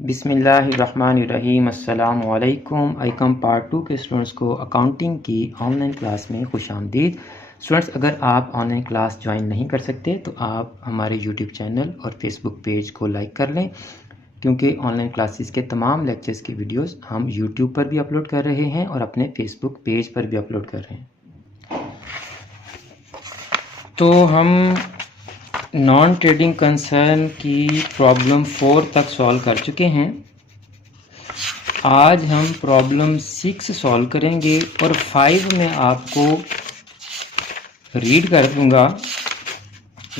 बिस्मिल्लाहिर्रहमानिर्रहीम। अस्सलाम वालेकुम। आईकॉम पार्ट 2 के स्टूडेंट्स को अकाउंटिंग की ऑनलाइन क्लास में खुशामदीद। स्टूडेंट्स, अगर आप ऑनलाइन क्लास ज्वाइन नहीं कर सकते तो आप हमारे यूट्यूब चैनल और फेसबुक पेज को लाइक कर लें, क्योंकि ऑनलाइन क्लासेस के तमाम लेक्चर्स की वीडियोस हम यूट्यूब पर भी अपलोड कर रहे हैं और अपने फेसबुक पेज पर भी अपलोड कर रहे हैं। तो हम नॉन ट्रेडिंग कंसर्न की प्रॉब्लम 4 तक सॉल्व कर चुके हैं। आज हम प्रॉब्लम 6 सॉल्व करेंगे और 5 में आपको रीड कर दूंगा।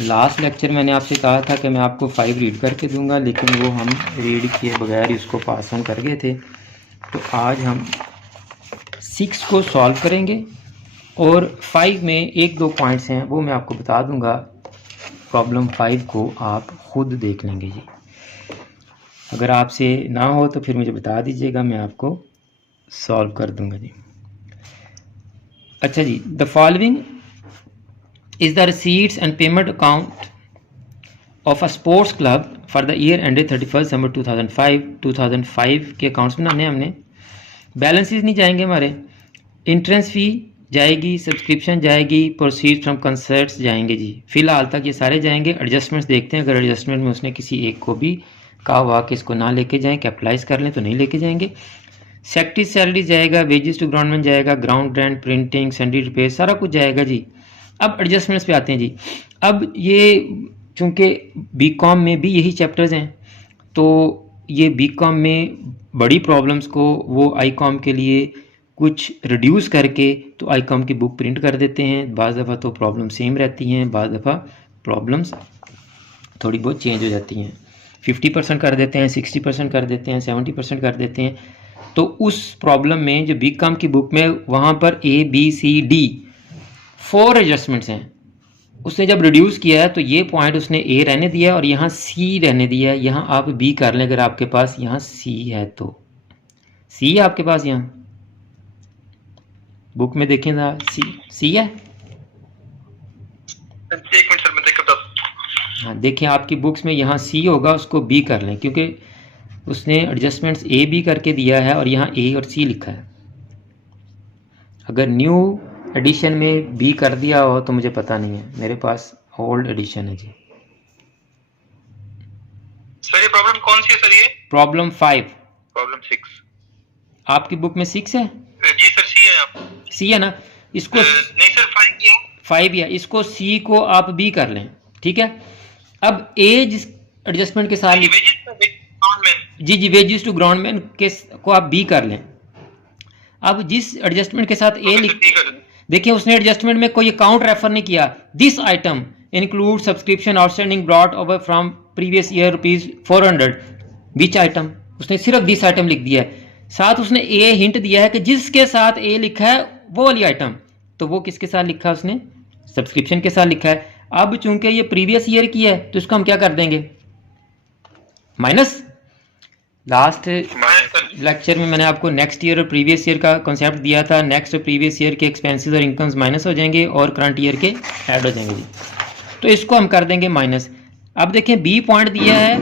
लास्ट लेक्चर मैंने आपसे कहा था कि मैं आपको 5 रीड करके दूंगा, लेकिन वो हम रीड किए बगैर इसको पास ऑन कर गए थे। तो आज हम 6 को सॉल्व करेंगे और 5 में 1-2 पॉइंट्स हैं वो मैं आपको बता दूंगा। प्रॉब्लम 5 को आप खुद देख लेंगे जी। अगर आपसे ना हो तो फिर मुझे बता दीजिएगा, मैं आपको सॉल्व कर दूंगा जी। अच्छा जी, the following is the receipts and payment account of a sports club for the year ended 31 December 2005 के अकाउंट्स बनाने हमने। बैलेंसेस नहीं जाएंगे हमारे, इंट्रेंस फ़ी जाएगी, सब्सक्रिप्शन जाएगी, प्रोसीड फ्रॉम कंसर्ट्स जाएंगे जी। फिलहाल तक ये सारे जाएंगे। एडजस्टमेंट्स देखते हैं, अगर एडजस्टमेंट में उसने किसी एक को भी कहा हुआ कि इसको ना लेके जाएं, कैपिटलाइज कर लें, तो नहीं लेके जाएंगे। सेक्रेटरी सैलरी जाएगा, वेजेस टू ग्राउंडमैन जाएगा, ग्राउंड रेंट, प्रिंटिंग, सैंडरी रिपेयर, सारा कुछ जाएगा जी। अब एडजस्टमेंट्स पे आते हैं जी। अब ये चूँकि बीकॉम में भी यही चैप्टर्स हैं, तो ये बीकॉम में बड़ी प्रॉब्लम्स को वो आईकॉम के लिए कुछ रिड्यूस करके तो आईकॉम की बुक प्रिंट कर देते हैं। बाज़ दफ़ा तो प्रॉब्लम सेम रहती हैं, बाज़ दफ़ा प्रॉब्लम्स थोड़ी बहुत चेंज हो जाती हैं। 50% कर देते हैं, 60% कर देते हैं, 70% कर देते हैं। तो उस प्रॉब्लम में जो बीकॉम की बुक में वहाँ पर ABCD 4 एडजस्टमेंट्स हैं। उसने जब रिड्यूस किया है तो ये पॉइंट उसने A रहने दिया और यहाँ C रहने दिया है। यहाँ आप B कर लें अगर आपके पास यहाँ C है तो। C है आपके पास, यहाँ बुक में देखें ना, सी है। एक मिनट सर, मैं देख कर हाँ देखें, आपकी बुक्स में यहाँ सी होगा, उसको बी कर लें, क्योंकि उसने एडजस्टमेंट्स ए बी करके दिया है और यहाँ ए और सी लिखा है। अगर न्यू एडिशन में बी कर दिया हो तो मुझे पता नहीं है, मेरे पास ओल्ड एडिशन है जी। सर ये प्रॉब्लम कौन सी है सर? ये प्रॉब्लम 5। प्रॉब्लम 6 आपकी बुक में 6 है जी सर। सी है आप? सी है ना, इसको नहीं सर 5 ही है। 5 है, इसको सी को आप बी कर लें, ठीक है। अब ए जिस एडजस्टमेंट के साथ जी जी वेजेस टू ग्राउंडमैन के को आप बी कर लें। अब जिस एडजस्टमेंट के साथ ए लिख, देखिए उसने एडजस्टमेंट में कोई अकाउंट रेफर नहीं किया। This item include subscription outstanding brought over from previous year ₹400। Which item, उसने सिर्फ दिस आइटम लिख दिया है। साथ उसने ए हिंट दिया है कि जिसके साथ ए लिखा है वो वाली आइटम, तो वो किसके साथ लिखा है उसने? सब्सक्रिप्शन के साथ लिखा है। अब चूंकि ये प्रीवियस ईयर की है तो इसको हम क्या कर देंगे? माइनस। लास्ट लेक्चर में मैंने आपको नेक्स्ट ईयर और प्रीवियस ईयर का कॉन्सेप्ट दिया था। नेक्स्ट और प्रीवियस ईयर के एक्सपेंसेस और इनकम्स माइनस हो जाएंगे और करंट ईयर के ऐड हो जाएंगे जी। तो इसको हम कर देंगे माइनस। अब देखें बी पॉइंट दिया है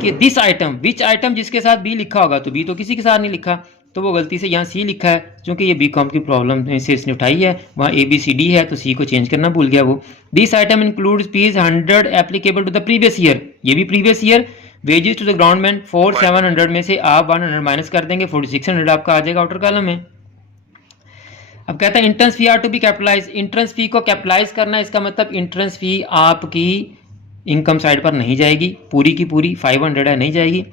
कि दिस आइटम, विच आइटम, जिसके साथ बी लिखा होगा, तो बी तो किसी के साथ नहीं लिखा, तो वो गलती से यहाँ सी लिखा है। क्योंकि ये बीकॉम की प्रॉब्लम से इसने उठाई है, वहाँ ABCD है तो सी को चेंज करना भूल गया वो। This item includes fees 100 applicable to the previous year, ये भी previous year. Wages to the groundman 4700 में से आप 100 माइनस कर देंगे, 4600 आपका आ जाएगा आउटर कॉलम में। अब कहता है entrance fee are to be capitalise. Entrance fee को कैपिटलाइज करना, इसका मतलब इंट्रेंस फी आपकी इनकम साइड पर नहीं जाएगी, पूरी की पूरी 500 है, नहीं जाएगी।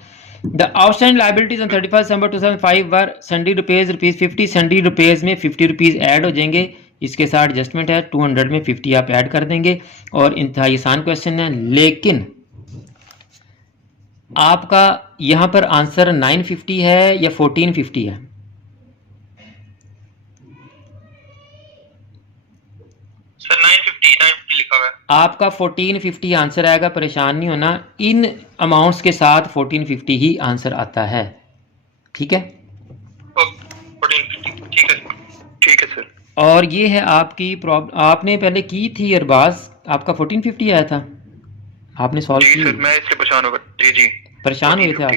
The outstanding liabilities on 31 December 2005 were sundry rupees ₹50। Sundry rupees में ₹50 ऐड हो जाएंगे, इसके साथ एडजस्टमेंट है। 200 में 50 आप ऐड कर देंगे और इंतहाई आसान क्वेश्चन है। लेकिन आपका यहां पर आंसर 950 है या 1450 है? सर 950 लिखा हुआ है। आपका 1450 आंसर आएगा, परेशान नहीं होना। इन अमाउंट्स के साथ 1450 ही आंसर आता है, ठीक है? 1450 ठीक है सर। और ये है आपकी प्रॉब्लम, आपने पहले की थी अरबाज, आपका 1450 आया था, आपने सॉल्व की? सर मैं इससे परेशान हो गया जी। परेशान हुए थे आप?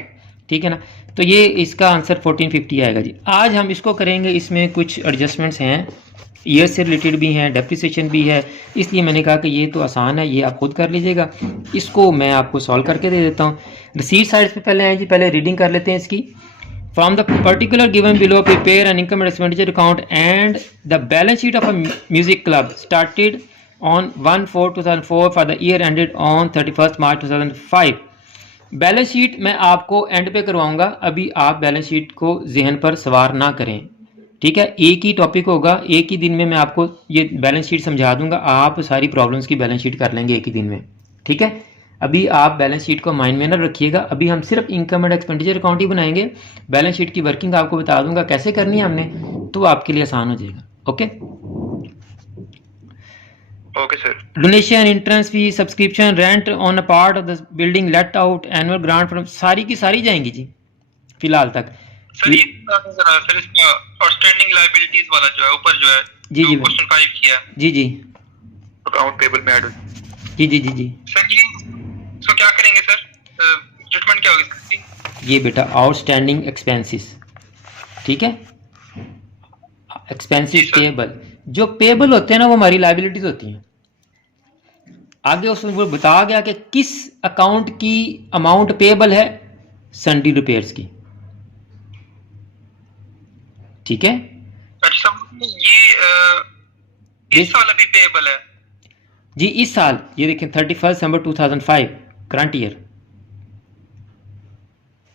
ठीक है ना। तो ये इसका आंसर 1450 आएगा जी। आज हम इसको करेंगे, इसमें कुछ एडजस्टमेंट्स हैं, ईयर से रिलेटेड भी हैं, डेप्रिसिएशन भी है, इसलिए मैंने कहा कि ये तो आसान है, ये आप खुद कर लीजिएगा। इसको मैं आपको सॉल्व करके दे देता हूँ। रिसीट साइड पे पहले हैं जी, पहले रीडिंग कर लेते हैं इसकी। From the particular given below prepare an income and expenditure account and the balance sheet of a music club started on 1/4/2004 for the year ended on 31 March 2005। Balance sheet मैं आपको एंड पे करवाऊंगा, अभी आप बैलेंस शीट को जहन पर सवार ना करें, ठीक है। एक ही टॉपिक होगा, एक ही दिन में मैं आपको ये बैलेंस शीट समझा दूंगा, आप सारी प्रॉब्लम्स की बैलेंस शीट कर लेंगे एक ही दिन में, ठीक है। अभी आप बैलेंस शीट को माइंड में ना रखिएगा, अभी हम सिर्फ इनकम एंड एक्सपेंडिचर अकाउंट ही बनाएंगे। बैलेंस शीट की वर्किंग आपको बता दूंगा कैसे करनी है हमने, तो आपके लिए आसान हो जाएगा। Okay okay sir. Donation, entrance fee, subscription, rent on a part of the building, let out, annual grant from, सारी की सारी जाएंगी जी फिलहाल तक। सर ये सर इसका आउटस्टैंडिंग लायबिलिटीज वाला जो है ऊपर जो है, जी जी क्वेश्चन 5 किया, जी जी अकाउंट पेबल में ऐड हो, जी जी जी जी सर ये सो क्या करेंगे सर, स्टेटमेंट क्या होगी इसकी? ये बेटा आउटस्टैंडिंग एक्सपेंसेस, ठीक है। एक्सपेंसेस पेएबल, जो पेएबल होते हैं ना वो हमारी लायबिलिटीज होती हैं। आगे उसमें वो बता गया कि किस अकाउंट की अमाउंट पेएबल है, सन्डी रिपेयर्स की, ठीक है। अच्छा ये इस साल अभी पेएबल है जी, इस साल ये देखें 31 December 2005 current year.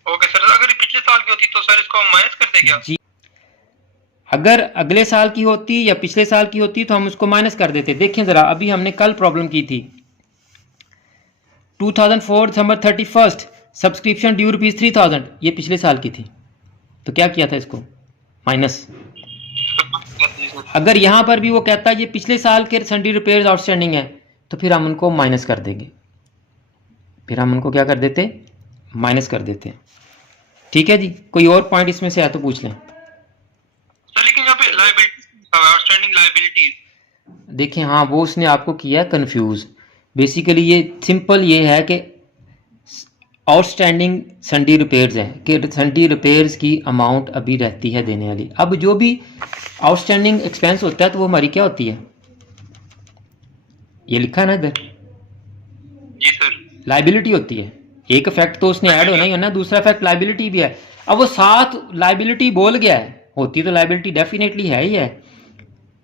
Okay sir, अगर ये पिछले साल की होती तो सर इसको हम माइनस कर दें क्या? जी, अगर अगले साल की होती या पिछले साल की होती तो हम उसको माइनस कर देते। देखें जरा, अभी हमने कल प्रॉब्लम की थी 2004 दिसंबर 31 सब्सक्रिप्शन ड्यू ₹3000, ये पिछले साल की थी, तो क्या किया था इसको माइनस। अगर यहां पर भी वो कहता है ये पिछले साल के सन्डी रिपेयर्स आउटस्टैंडिंग है, तो फिर हम उनको माइनस कर देंगे, फिर हम उनको क्या कर देते, माइनस कर देते हैं, ठीक है जी। कोई और पॉइंट इसमें से है तो पूछ लें। सर लेकिन यहाँ पे लायबिलिटीज, आउटस्टैंडिंग लायबिलिटीज, देखें हाँ, वो उसने आपको किया है कंफ्यूज। बेसिकली ये सिंपल ये है कि आउटस्टैंडिंग सन्डी रिपेयर्स हैं कि सन्डी रिपेयर्स की अमाउंट अभी रहती है देने वाली। अब जो भी आउटस्टैंडिंग एक्सपेंस होता है तो वो हमारी क्या होती है, ये लिखा है ना इधर, जी सर, लाइबिलिटी होती है। एक इफेक्ट तो उसने ऐड होना ही होना, दूसरा इफेक्ट लाइबिलिटी भी है। अब वो साथ लाइबिलिटी बोल गया है, होती तो लाइबिलिटी डेफिनेटली है ही है,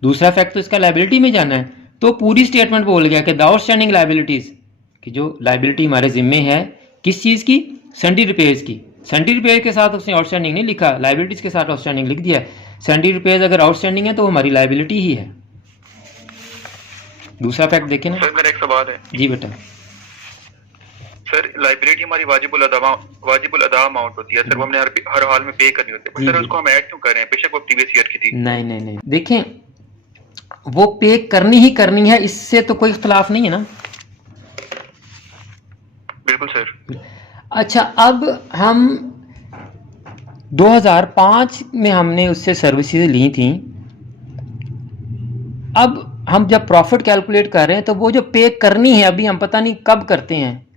दूसरा इफेक्ट तो इसका लाइबिलिटी में जाना है, तो पूरी स्टेटमेंट बोल गया कि द आउटस्टैंडिंग लाइबिलिटीज, कि जो लाइबिलिटी हमारे जिम्मे है किस चीज़ की, सन्डी रिपेयर्स की। सन्डी रिपेयर के साथ उसने आउटस्टैंडिंग नहीं लिखा, लाइबिलिटीज के साथ आउटस्टैंडिंग लिख दिया। सन्डी रिपेयर्स अगर आउटस्टैंडिंग है तो हमारी लाइबिलिटी ही है। दूसरा फैक्ट देखें ना सर मेरा एक सवाल है जी बेटा। सर लाइबिलिटी हमारी वाजिबुल अदा अमाउंट होती है सर, वो हमने हर हाल में पे करनी होती है, पर सर उसको हम ऐड क्यों कर रहे हैं, बेशक वो प्रीवियस ईयर की थी। नहीं नहीं नहीं, देखें वो पे करनी ही करनी है, इससे तो कोई इख्तलाफ नहीं है ना। बिल्कुल सर। अच्छा, अब हम 2005 में हमने उससे सर्विसेज ली थी, अब हम जब प्रॉफिट कैलकुलेट कर रहे हैं तो वो जो पे करनी है अभी हम पता नहीं कब करते हैं,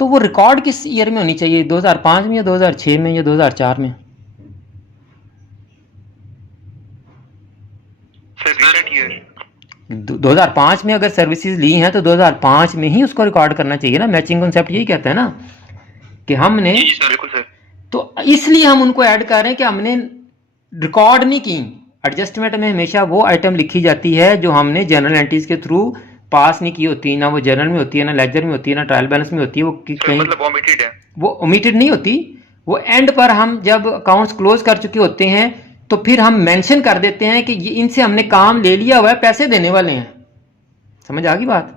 तो वो रिकॉर्ड किस ईयर में होनी चाहिए, 2005 में या 2006 में या 2004 में? सर रिसेंट ईयर 2005 में अगर सर्विसेज ली हैं तो 2005 में ही उसको रिकॉर्ड करना चाहिए ना। मैचिंग कॉन्सेप्ट यही कहता है ना कि हमने, बिल्कुल सर, तो इसलिए हम उनको ऐड कर रहे हैं कि हमने रिकॉर्ड नहीं की। एडजस्टमेंट में हमेशा वो आइटम लिखी जाती है जो हमने जनरल एंट्रीज के थ्रू पास नहीं की होती, ना वो जर्नल में होती है, ना लेजर में होती है, ना ट्रायल बैलेंस में होती है, वो कहीं मतलब ओमिटेड है, वो ओमिटेड नहीं होती। वो एंड पर हम जब अकाउंट्स क्लोज कर चुके होते हैं तो फिर हम मेंशन कर देते हैं कि ये इनसे हमने काम ले लिया हुआ है, पैसे देने वाले हैं। समझ आ गई बात?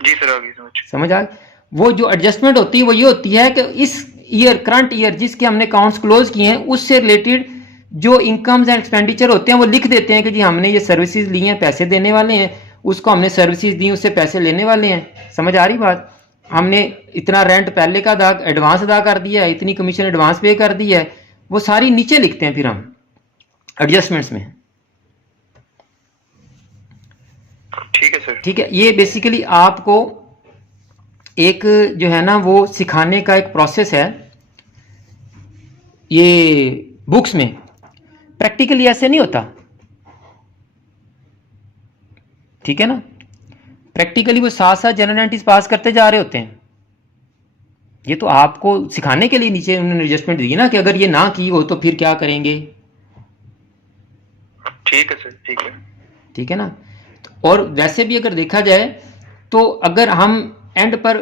जी सर आ गई समझ आ गई। वो जो एडजस्टमेंट होती है वो ये होती है कि इस ईयर, करंट ईयर जिसके हमने अकाउंट्स क्लोज किए हैं, उससे रिलेटेड जो इनकम्स एंड एक्सपेंडिचर होते हैं वो लिख देते हैं कि जी हमने ये सर्विसेज ली हैं, पैसे देने वाले हैं, उसको हमने सर्विसेज दी, उससे पैसे लेने वाले हैं। समझ आ रही बात? हमने इतना रेंट पहले का एडवांस अदा कर दिया है, इतनी कमीशन एडवांस पे कर दी है, वो सारी नीचे लिखते हैं फिर हम एडजस्टमेंट्स में। ठीक है सर। ठीक है, ये बेसिकली आपको एक जो है ना वो सिखाने का एक प्रोसेस है ये बुक्स में, प्रैक्टिकली ऐसे नहीं होता, ठीक है ना। प्रैक्टिकली वो साथ साथ जनरल एंट्रीज पास करते जा रहे होते हैं। ये तो आपको सिखाने के लिए नीचे उन्होंने एडजस्टमेंट दी ना कि अगर ये ना की हो तो फिर क्या करेंगे। ठीक है सर, ठीक है, ठीक है ना। और वैसे भी अगर देखा जाए तो अगर हम एंड पर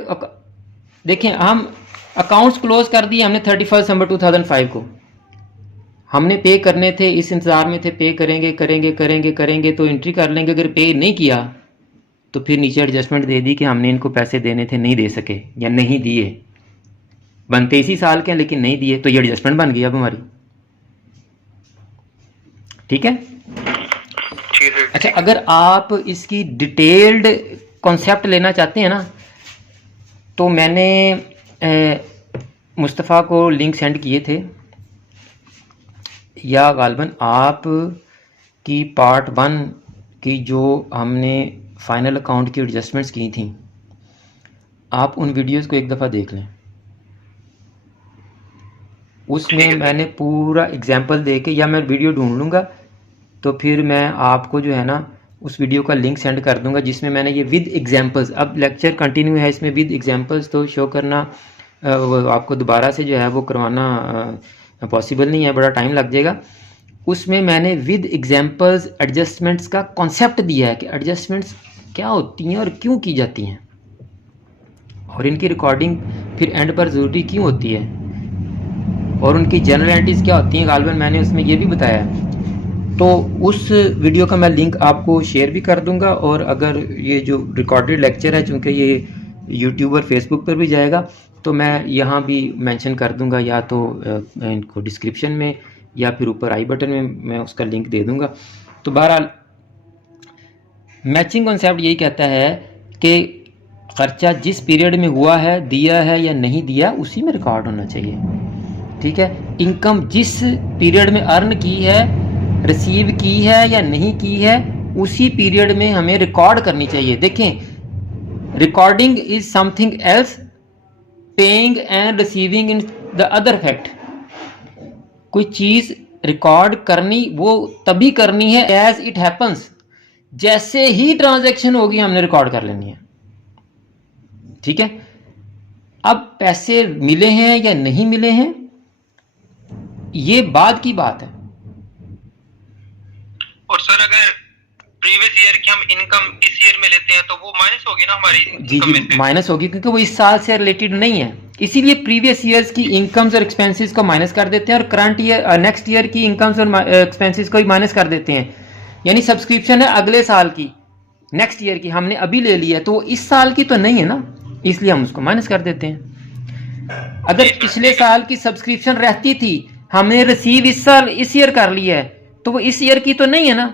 देखें, हम अकाउंट्स क्लोज कर दिए हमने 31 दिसंबर 2005 को, हमने पे करने थे, इस इंतजार में थे पे करेंगे करेंगे करेंगे करेंगे तो एंट्री कर लेंगे। अगर पे नहीं किया तो फिर नीचे एडजस्टमेंट दे दी कि हमने इनको पैसे देने थे, नहीं दे सके या नहीं दिए, बनते इसी साल के लेकिन नहीं दिए, तो ये एडजस्टमेंट बन गई अब हमारी। ठीक है। अच्छा, अगर आप इसकी डिटेल्ड कॉन्सेप्ट लेना चाहते हैं ना तो मैंने मुस्तफ़ा को लिंक सेंड किए थे, या गालबन आप की पार्ट 1 की जो हमने फाइनल अकाउंट की एडजस्टमेंट्स की थी, आप उन वीडियोस को एक दफ़ा देख लें। उसमें मैंने पूरा एग्जाम्पल दे के, या मैं वीडियो ढूंढ लूँगा तो फिर मैं आपको जो है ना उस वीडियो का लिंक सेंड कर दूंगा जिसमें मैंने ये विद एग्जांपल्स, अब लेक्चर कंटिन्यू है इसमें विद एग्जांपल्स तो शो करना आपको दोबारा से जो है वो करवाना पॉसिबल नहीं है, बड़ा टाइम लग जाएगा। उसमें मैंने विद एग्जांपल्स एडजस्टमेंट्स का कॉन्सेप्ट दिया है कि एडजस्टमेंट्स क्या होती हैं और क्यों की जाती हैं, और इनकी रिकॉर्डिंग फिर एंड पर ज़रूरी क्यों होती है, और उनकी जनरल एंट्रीज क्या होती हैं। गालबन मैंने उसमें ये भी बताया। तो उस वीडियो का मैं लिंक आपको शेयर भी कर दूंगा, और अगर ये जो रिकॉर्डेड लेक्चर है चूँकि ये यूट्यूब और फेसबुक पर भी जाएगा तो मैं यहाँ भी मेंशन कर दूंगा, या तो इनको डिस्क्रिप्शन में या फिर ऊपर आई बटन में मैं उसका लिंक दे दूंगा। तो बहरहाल मैचिंग कॉन्सेप्ट यही कहता है कि खर्चा जिस पीरियड में हुआ है, दिया है या नहीं दिया, उसी में रिकॉर्ड होना चाहिए। ठीक है। इनकम जिस पीरियड में अर्न की है, रिसीव की है या नहीं की है, उसी पीरियड में हमें रिकॉर्ड करनी चाहिए। देखें, recording is something else, paying and receiving in the other fact. कोई चीज रिकॉर्ड करनी वो तभी करनी है एज इट हैपन्स, जैसे ही ट्रांजैक्शन होगी हमने रिकॉर्ड कर लेनी है। ठीक है। अब पैसे मिले हैं या नहीं मिले हैं ये बाद की बात है। और सर अगर प्रीवियस ईयर की हम इनकम इस ईयर में लेते हैं तो वो माइनस होगी ना हमारी। जी जी माइनस होगी, क्योंकि वो इस साल से रिलेटेड नहीं है, इसीलिए प्रीवियस ईयर्स की इनकम्स और एक्सपेंसेस को माइनस कर देते हैं, और करंट ईयर नेक्स्ट ईयर की इनकम्स और एक्सपेंसेस को ही माइनस कर देते हैं। यानी सब्सक्रिप्शन है अगले साल की, नेक्स्ट ईयर की हमने अभी ले ली है तो इस साल की तो नहीं है ना, इसलिए हम उसको माइनस कर देते हैं। अगर पिछले साल की सब्सक्रिप्शन रहती थी, हमने रिसीव इस साल इस ईयर कर लिया है, तो वो इस ईयर की तो नहीं है ना,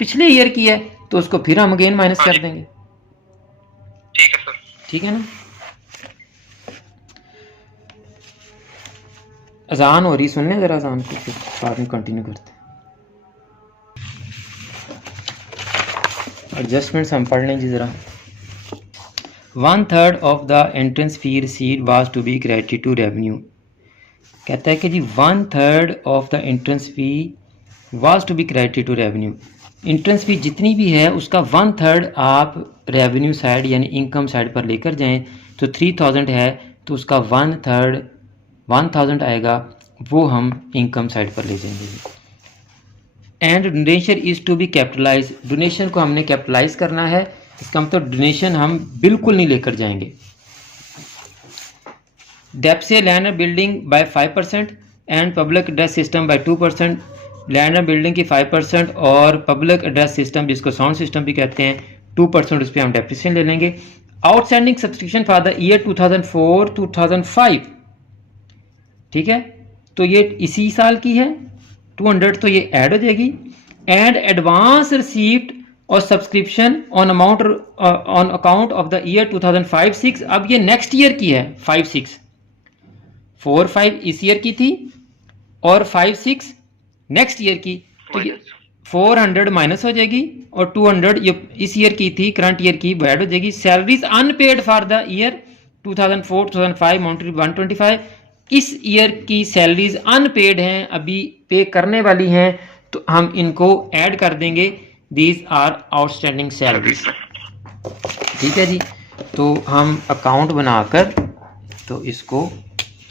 पिछले ईयर की है, तो उसको फिर हम अगेन माइनस कर देंगे। ठीक है सर। ठीक है ना। अजान हो रही, सुनने जरा अजान को, फिर बाद में कंटिन्यू करते हैं। एडजस्टमेंट्स हम पढ़ लें जी जरा। 1/3 of the entrance fee received was to be credited to revenue. कहता है कि जी 1/3 of the entrance fee was to be credited to revenue. Entrance fee जितनी भी है उसका 1/3 आप रेवेन्यू साइड यानी इनकम साइड पर लेकर जाएं, तो 3000 है तो उसका 1/3 1000 आएगा, वो हम इनकम साइड पर ले जाएंगे। And donation is to be capitalise, donation को हमने कैपिटलाइज करना है, इसका मतलब डोनेशन हम बिल्कुल नहीं लेकर जाएंगे। डेप्थ से land and building by 5% and public address system by 2%। Land and building की 5% और पब्लिक एड्रेस सिस्टम जिसको साउंड सिस्टम भी कहते हैं 2%, उस पर हम डेप्रिसिएशन ले लेंगे। Outstanding subscription for the year 2004-2005, ठीक है, तो ये इसी साल की है 200, तो ये ऐड हो जाएगी। एंड एडवांस रिसीव्ड और subscription on amount on account of the year 2005-06, अब ये नेक्स्ट ईयर की है 5-6, 4-5 इस ईयर की थी और 5-6 नेक्स्ट ईयर की, तो ये 400 माइनस हो जाएगी और 200 ये इस ईयर की थी, करंट ईयर की, ऐड हो जाएगी। Salaries unpaid for the year 2004-2005 amount 125, इस ईयर की सैलरीज अनपेड हैं, अभी पे करने वाली हैं, तो हम इनको ऐड कर देंगे, दीज आर आउटस्टैंडिंग सैलरीज। ठीक है जी, तो हम अकाउंट बनाकर तो इसको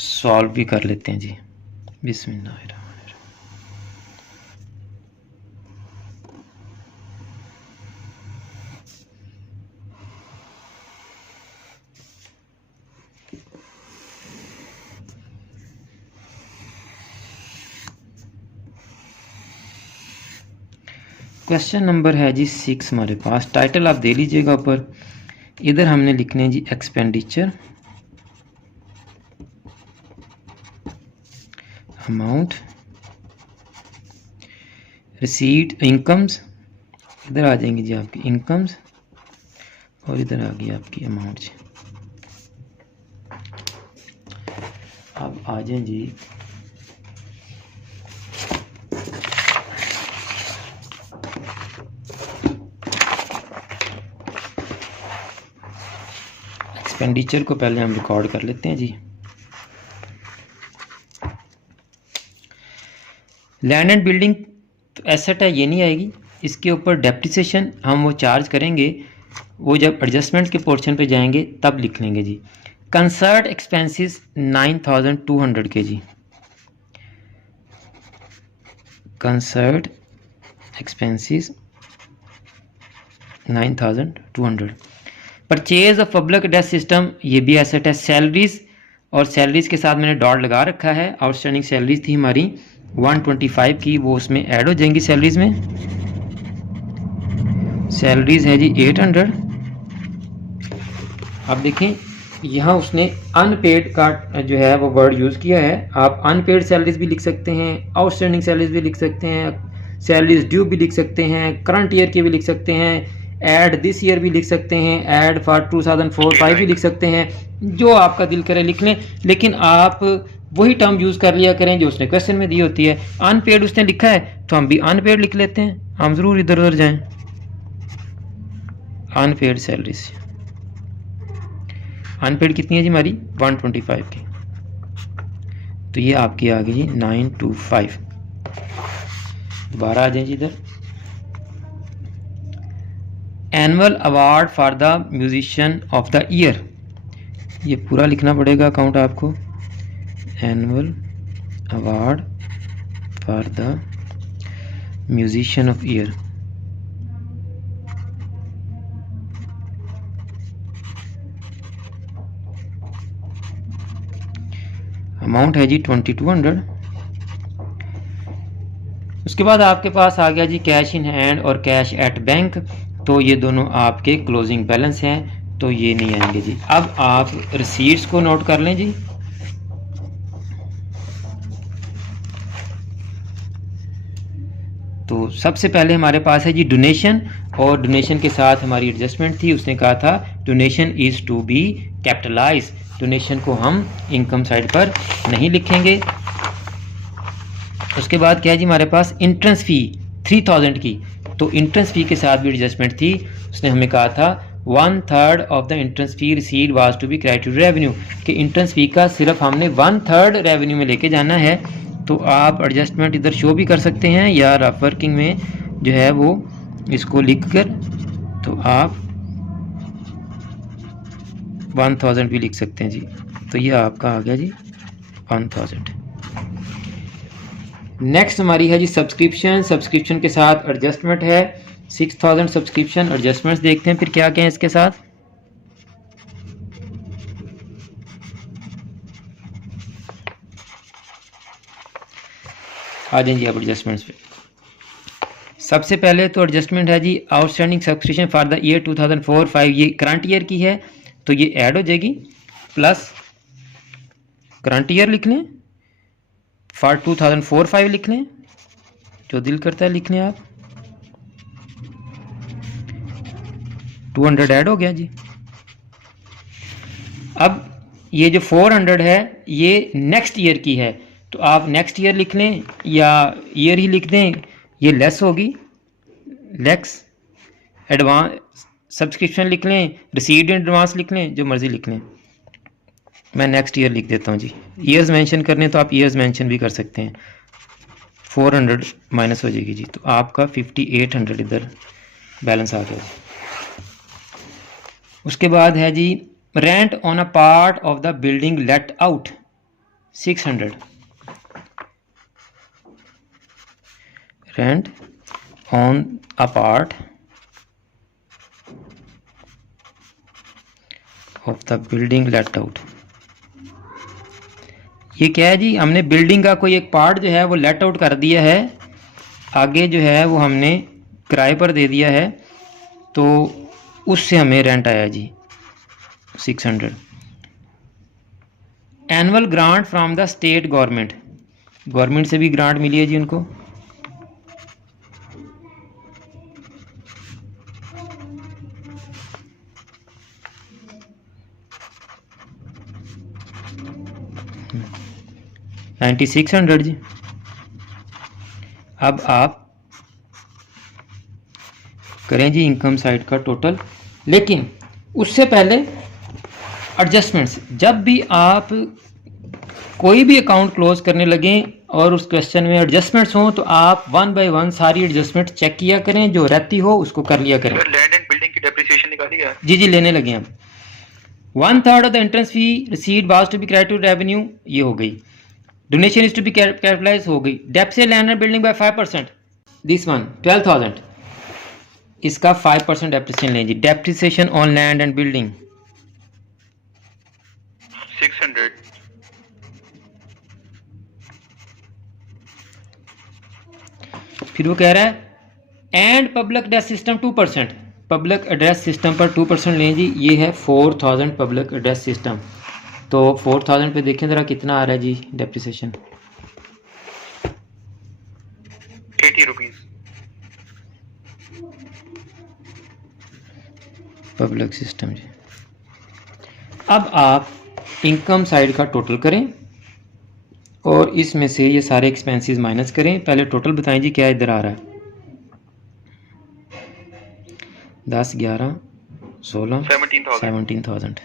सॉल्व भी कर लेते हैं जी। बिस्मिल्लाह। क्वेश्चन नंबर है जी 6 हमारे पास। टाइटल आप दे लीजिएगा ऊपर। इधर हमने लिखने हैं जी एक्सपेंडिचर, अमाउंट, रिसीट, इनकम्स, इधर आ जाएंगी जी आपकी इनकम्स, और इधर आ गई आपकी अमाउंट जी। अब आ जाए जी एक्सपेंडिचर को पहले हम रिकॉर्ड कर लेते हैं जी। लैंड एंड बिल्डिंग तो एसेट है, ये नहीं आएगी। इसके ऊपर डेप्रिसिएशन हम वो चार्ज करेंगे, वो जब एडजस्टमेंट के पोर्शन पे जाएंगे तब लिख लेंगे जी। कंसर्ट एक्सपेंसेस 9200 के जी, concert expenses 9200। Purchase of public address system, ये भी एसेट है। सैलरीज, और सैलरीज के साथ मैंने डॉट लगा रखा है। आउटस्टैंडिंग सैलरीज थी हमारी 125 की, वो उसमें ऐड हो जाएंगी सैलरीज में। सैलरीज है जी 800। अब देखें यहाँ उसने अनपेड का जो है वो वर्ड यूज़ किया है। आप अनपेड सैलरीज भी लिख सकते हैं, आउटस्टैंडिंग सैलरीज भी लिख सकते हैं, सैलरीज ड्यू भी लिख सकते हैं, करंट ईयर की भी लिख सकते हैं, ऐड दिस ईयर भी लिख सकते हैं, ऐड फॉर 2004-5 भी लिख सकते हैं। जो आपका दिल करे लिख लें, लेकिन आप वही टर्म यूज़ कर लिया करें जो उसने क्वेश्चन में दी होती है। अनपेड उसने लिखा है तो हम भी अनपेड लिख लेते हैं, हम ज़रूर इधर उधर जाएं। अनपेड सैलरीज, अनपेड कितनी है जी हमारी 125 की, तो ये आपकी आ गई जी 925। दोबारा आ जाए जी इधर। Annual award for the musician of the year, ये पूरा लिखना पड़ेगा अकाउंट आपको। Annual award for the musician of year, amount है जी 2200। उसके बाद आपके पास आ गया जी कैश इन हैंड और कैश एट बैंक, तो ये दोनों आपके क्लोजिंग बैलेंस हैं, तो ये नहीं आएंगे जी। अब आप रिसीट्स को नोट कर लें जी। तो सबसे पहले हमारे पास है जी डोनेशन, और डोनेशन के साथ हमारी एडजस्टमेंट थी। उसने कहा था donation is to be capitalise, donation को हम इनकम साइड पर नहीं लिखेंगे। उसके बाद क्या है जी हमारे पास इंट्रेंस फ़ी 3000 की, तो इंट्रेंस फ़ी के साथ भी एडजस्टमेंट थी। उसने हमें कहा था 1/3 of the entrance fee received was to be credited revenue, कि इंट्रेंस फ़ी का सिर्फ हमने 1/3 रेवेन्यू में लेके जाना है। तो आप एडजस्टमेंट इधर शो भी कर सकते हैं, या रफ वर्किंग में जो है वो इसको लिख कर तो आप 1000 भी लिख सकते हैं जी। तो ये आपका आ गया जी 1000। नेक्स्ट हमारी है जी सब्सक्रिप्शन, सब्सक्रिप्शन के साथ एडजस्टमेंट है 6000 सब्सक्रिप्शन। एडजस्टमेंट्स देखते हैं फिर क्या क्या है इसके साथ। आ जाएंगे आप एडजस्टमेंट्स पे। सबसे पहले तो एडजस्टमेंट है जी outstanding subscription for the year 2004-5, ये करंट ईयर की है तो ये ऐड हो जाएगी, प्लस करंट ईयर लिख लें, फॉर 2004-5 लिख लें, जो दिल करता है लिख लें आप। 200 ऐड हो गया जी। अब ये जो 400 है ये नेक्स्ट ईयर की है, तो आप नेक्स्ट ईयर लिख लें या ईयर ही लिख दें, ये लेस होगी, लेक्स। एडवांस सब्सक्रिप्शन लिख लें, रिसीव्ड इन एडवांस लिख लें, जो मर्जी लिख लें। मैं नेक्स्ट ईयर लिख देता हूँ जी। ईयर्स मेंशन करने तो आप ईयर्स मेंशन भी कर सकते हैं। 400 माइनस हो जाएगी जी, तो आपका 5800 इधर बैलेंस आ गया जी। उसके बाद है जी rent on a part of the building let out 600। Rent on a part of the building let out, ये क्या है जी, हमने बिल्डिंग का कोई एक पार्ट जो है वो लेट आउट कर दिया है, आगे जो है वो हमने किराए पर दे दिया है, तो उससे हमें रेंट आया जी 600। Annual grant from the state government, government से भी ग्रांट मिली है जी उनको। $9600 जी। अब आप करें जी इनकम साइड का टोटल, लेकिन उससे पहले एडजस्टमेंट्स, जब भी आप कोई भी अकाउंट क्लोज करने लगें और उस क्वेश्चन में एडजस्टमेंट्स हों तो आप 1 बाय 1 सारी एडजस्टमेंट चेक किया करें, जो रहती हो उसको कर लिया करें। लैंड एंड बिल्डिंग की डेप्रिसिएशन निकाली है जी जी लेने लगे हम। 1/3 of the entrance fee received was to be credited to revenue, ये हो गई। Donation is to be capitalize हो गई। Depreciation land and building by 5%, this one 12,000, इसका 5% डेप्रिसिएशन लें जी। Depreciation on land and building 600। फिर वो कह रहा है and public address system 2%, public address system पर 2% लें जी, ये है 4000 पब्लिक एड्रेस सिस्टम। तो 4000 पे देखें ज़रा कितना आ रहा है जी डेप्रिसिएशन। 80 रुपीज पब्लिक सिस्टम जी। अब आप इनकम साइड का टोटल करें और इसमें से ये सारे एक्सपेंसेस माइनस करें। पहले टोटल बताएं जी क्या इधर आ रहा है। 10, 11, 16, 17,000।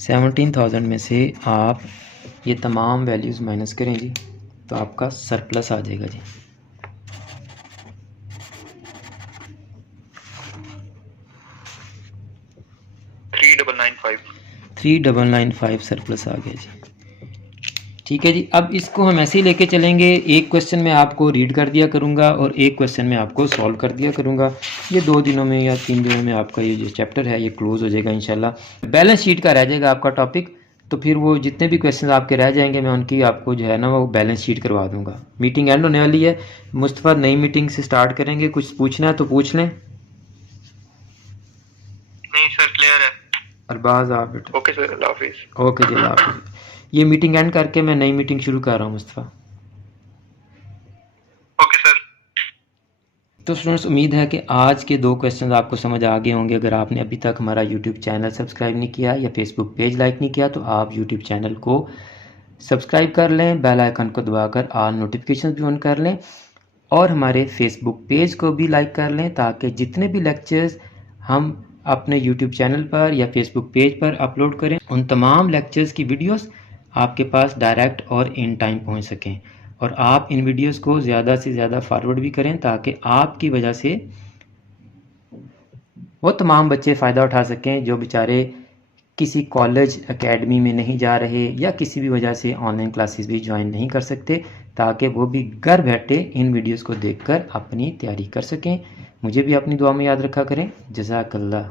17,000 में से आप ये तमाम वैल्यूज़ माइनस करें जी, तो आपका सरप्लस आ जाएगा जी। $3,995 सरप्लस आ गया जी। ठीक है जी। अब इसको हम ऐसे ही लेके चलेंगे, एक क्वेश्चन में आपको रीड कर दिया करूँगा और एक क्वेश्चन में आपको सॉल्व कर दिया करूँगा। ये 2 दिनों में या 3 दिनों में आपका ये जो चैप्टर है ये क्लोज हो जाएगा इंशाल्लाह। बैलेंस शीट का रह जाएगा आपका टॉपिक, तो फिर वो जितने भी क्वेश्चन आपके रह जाएंगे मैं उनकी आपको जो है ना वो बैलेंस शीट करवा दूँगा। मीटिंग एंड होने वाली है, मुस्तफ़ा नई मीटिंग से स्टार्ट करेंगे। कुछ पूछना है तो पूछ लें। नहीं सर क्लियर है। अरबाज आप बेटा। ओके सर, अल्लाह हाफिज़। ओके जी अल्लाह हाफिज़। ये मीटिंग एंड करके मैं नई मीटिंग शुरू कर रहा हूँ मुस्तफ़ा। Okay sir. तो स्टूडेंट्स उम्मीद है कि आज के 2 क्वेश्चन आपको समझ आ गए होंगे। अगर आपने अभी तक हमारा यूट्यूब चैनल सब्सक्राइब नहीं किया या फेसबुक पेज लाइक नहीं किया तो आप यूट्यूब चैनल को सब्सक्राइब कर लें, बेल आइकन को दबाकर ऑल नोटिफिकेशन भी ऑन कर लें और हमारे फेसबुक पेज को भी लाइक कर लें, ताकि जितने भी लेक्चर्स हम अपने यूट्यूब चैनल पर या फेसबुक पेज पर अपलोड करें उन तमाम लेक्चर्स की वीडियोस आपके पास डायरेक्ट और इन टाइम पहुंच सकें। और आप इन वीडियोस को ज़्यादा से ज़्यादा फॉरवर्ड भी करें, ताकि आपकी वजह से वो तमाम बच्चे फ़ायदा उठा सकें जो बेचारे किसी कॉलेज एकेडमी में नहीं जा रहे या किसी भी वजह से ऑनलाइन क्लासेस भी ज्वाइन नहीं कर सकते, ताकि वो भी घर बैठे इन वीडियोस को देखकर अपनी तैयारी कर सकें। मुझे भी अपनी दुआ में याद रखा करें। जज़ाकल्लाह।